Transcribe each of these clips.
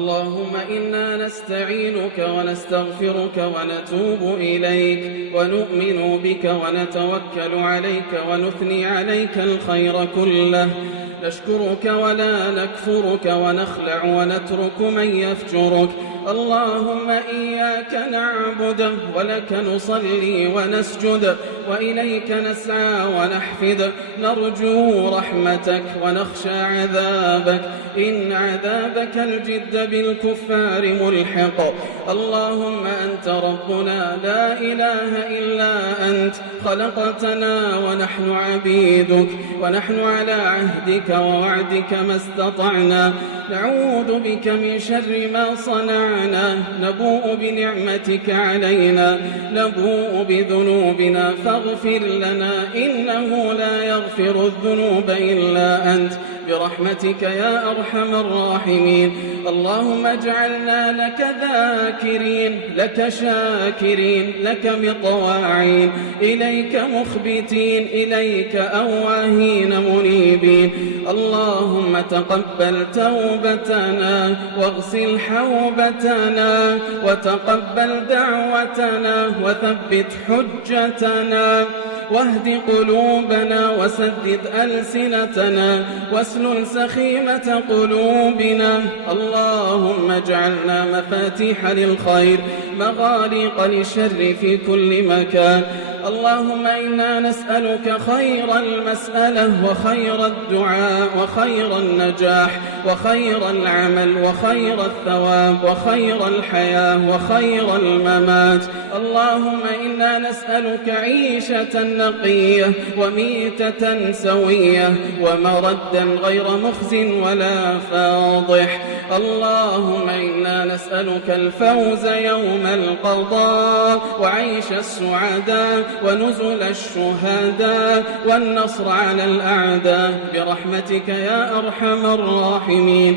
اللهم إنا نستعينك ونستغفرك ونتوب إليك ونؤمن بك ونتوكل عليك ونثني عليك الخير كله، نشكرك ولا نكفرك ونخلع ونترك من يفجرك. اللهم إياك نعبد ولك نصلي ونسجد وإليك نسعى ونحفد، نرجو رحمتك ونخشى عذابك، إن عذابك الجد بالكفار ملحق. اللهم أنت ربنا لا إله إلا أنت، خلقتنا ونحن عبيدك، ونحن على عهدك ووعدك ما استطعنا، نعوذ بك من شر ما صنعنا، نبوء بنعمتك علينا، نبوء بذنوبنا فاغفر لنا، إنه لا يغفر الذنوب إلا أنت برحمتك يا أرحم الراحمين. اللهم اجعلنا لك ذاكرين، لك شاكرين، لك مطواعين، إليك مخبتين، إليك أواهين منيبين. اللهم تقبل توبتنا واغسل حوبتنا وتقبل دعوتنا وثبت حجتنا واهد قلوبنا وسدد ألسنتنا واسلل سخيمة قلوبنا. اللهم اجعلنا مفاتيح للخير مغاليق للشر في كل مكان. اللهم إنا نسألك خير المسألة وخير الدعاء وخير النجاح وخير العمل وخير الثواب وخير الحياة وخير الممات. اللهم إنا نسألك عيشة نقية وميتة سوية ومردا غير مخز ولا فاضح. اللهم إنا نسألك الفوز يوم القضاء وعيش السعداء ونزل الشهداء والنصر على الأعداء برحمتك يا أرحم الراحمين.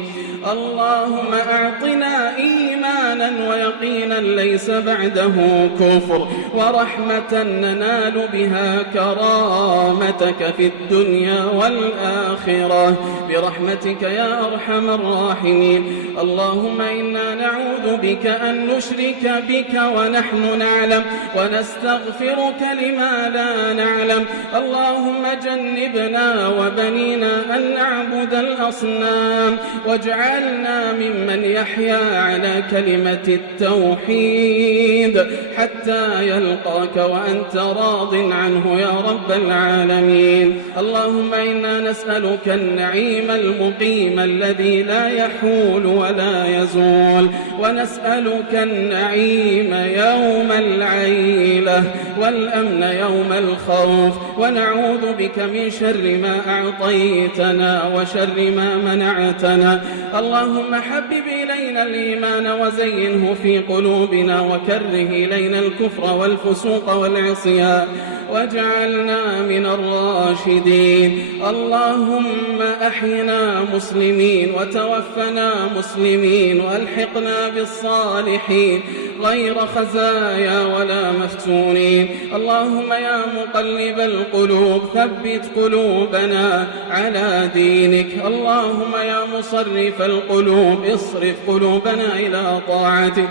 اللهم أعطنا إيمانا ويقينا ليس بعده كفر، ورحمة ننال بها كرامتك في الدنيا والآخرة برحمتك يا أرحم الراحمين. اللهم إنا نعوذ بك أن نشرك بك ونحن نعلم ونستغفرك لما لا نعلم. اللهم جنبنا وبنينا أن نعبد الأصنام، واجعلنا ممن يحيا على كلمة التوحيد حتى يلقاك وأنت راض عنه يا رب العالمين. اللهم إنا نسألك النعيم المقيم الذي لا يحول ولا يزول، ونسألك النعيم يوم العيلة والأمن يوم الخوف، ونعوذ بك من شر ما أعطيتنا وشر ما منعتنا. اللهم حبب إلينا الإيمان وزينه في قلوبنا وكره إلينا الكفر والفسوق والعصيان واجعلنا من الراشدين. اللهم أحينا مسلمين وتوفنا مسلمين وألحقنا بالصالحين غير خزايا ولا مفتونين. اللهم يا مقلب القلوب ثبت قلوبنا على دينك. اللهم يا مصرف القلوب اصرف قلوبنا إلى طاعتك.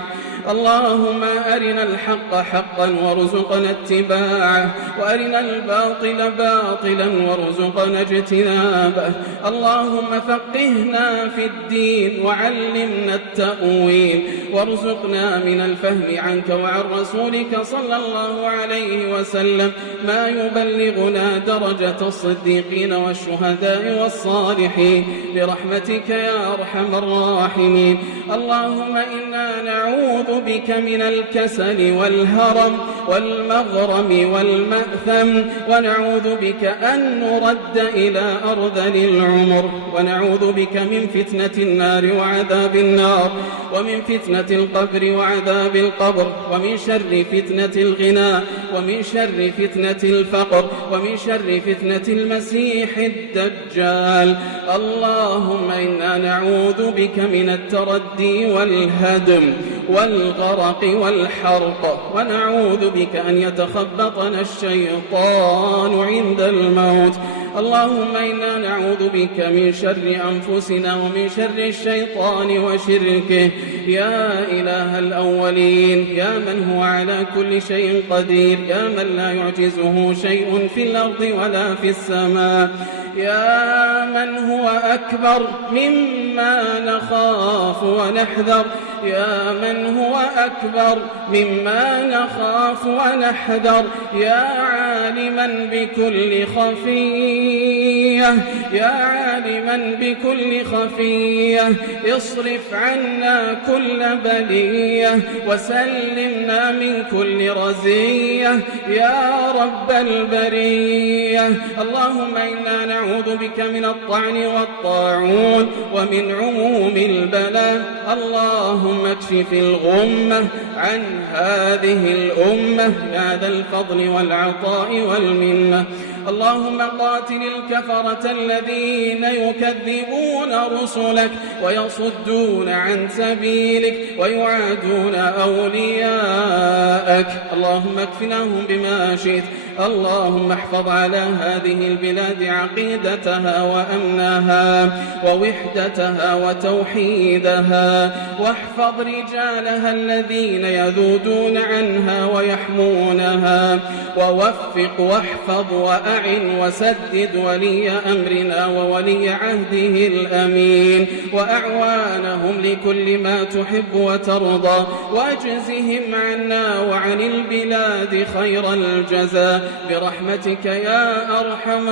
اللهم أرنا الحق حقا وارزقنا اتباعه، وأرنا الباطل باطلا وارزقنا اجتنابه. اللهم فقهنا في الدين وعلمنا التأويل، وارزقنا من الفهم عنك وعن رسولك صلى الله عليه وسلم ما يبلغنا درجة الصديقين والشهداء والصالحين برحمتك يا أرحم الراحمين. اللهم إنا نعوذ بك من الكسل والهرم والمغرم والمأثم، ونعوذ بك أن نرد إلى أرذل العمر، ونعوذ بك من فتنة النار وعذاب النار، ومن فتنة القبر وعذاب القبر، ومن شر فتنة الغنى، ومن شر فتنة الفقر، ومن شر فتنة المسيح الدجال. اللهم إنا نعوذ بك من التردي والهدم والغرق والحرق، ونعوذ بك أن يتخبطنا الشيطان عند الموت. اللهم إنا نعوذ بك من شر أنفسنا ومن شر الشيطان وشركه. يا إله الأولين، يا من هو على كل شيء قدير، يا من لا يعجزه شيء في الأرض ولا في السماء، يا من هو أكبر مما نخاف ونحذر، يا من هو أكبر مما نخاف ونحذر، يا عالما بكل خفية، يا عالما بكل خفية، اصرف عنا كل بلية وسلمنا من كل رزية يا رب البرية. اللهم إنا نعوذ بك من الطعن والطاعون ومن عموم البلاء. اللهم اكشف الغمة عن هذه الأمة يا ذا الفضل والعطاء والمنة. اللهم قاتل الكفرة الذين يكذبون رسلك ويصدون عن سبيلك ويعادون أولياءك. اللهم اكفناهم بما شئت. اللهم احفظ على هذه البلاد عقيدتها وأمنها ووحدتها وتوحيدها، واحفظ رجالها الذين يذودون عنها ويحمونها، ووفق واحفظ وأعن وسدد ولي أمرنا وولي عهده الأمين وأعوانهم لكل ما تحب وترضى، واجزهم عنا وعن البلاد خير الجزاء برحمتك يا أرحم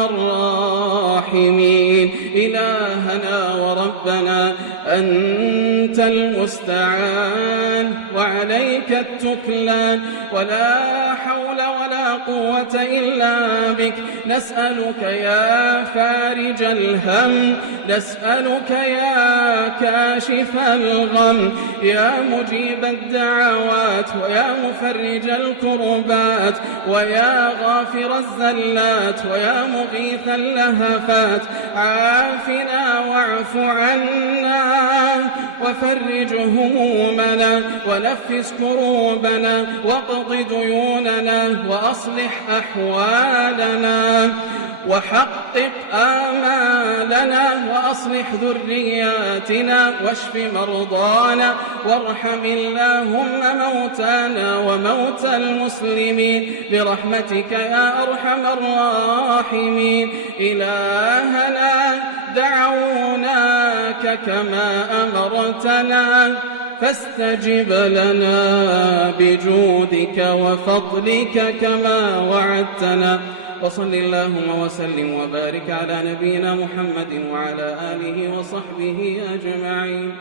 الراحمين. إلهنا وربنا أنت المستعان وعليك التكلان، ولا حول ولا قوة إلا بك. نسألك يا فارج الهم، نسألك يا كاشف الغم، يا مجيب الدعوات ويا مفرج الكربات ويا غافر الزلات ويا مغيث اللهفات، عافنا واعف عنا وفرج همومنا ونفس كروبنا واقض ديوننا وأصلح أحوالنا وحقق آمالنا وأصلح ذرياتنا واشف مرضانا وارحم اللهم موتانا وموتى المسلمين برحمتك يا أرحم الراحمين. إلهنا دعوناك كما أمرتنا فاستجب لنا بجودك وفضلك كما وعدتنا. وصل اللهم وسلم وبارك على نبينا محمد وعلى آله وصحبه أجمعين.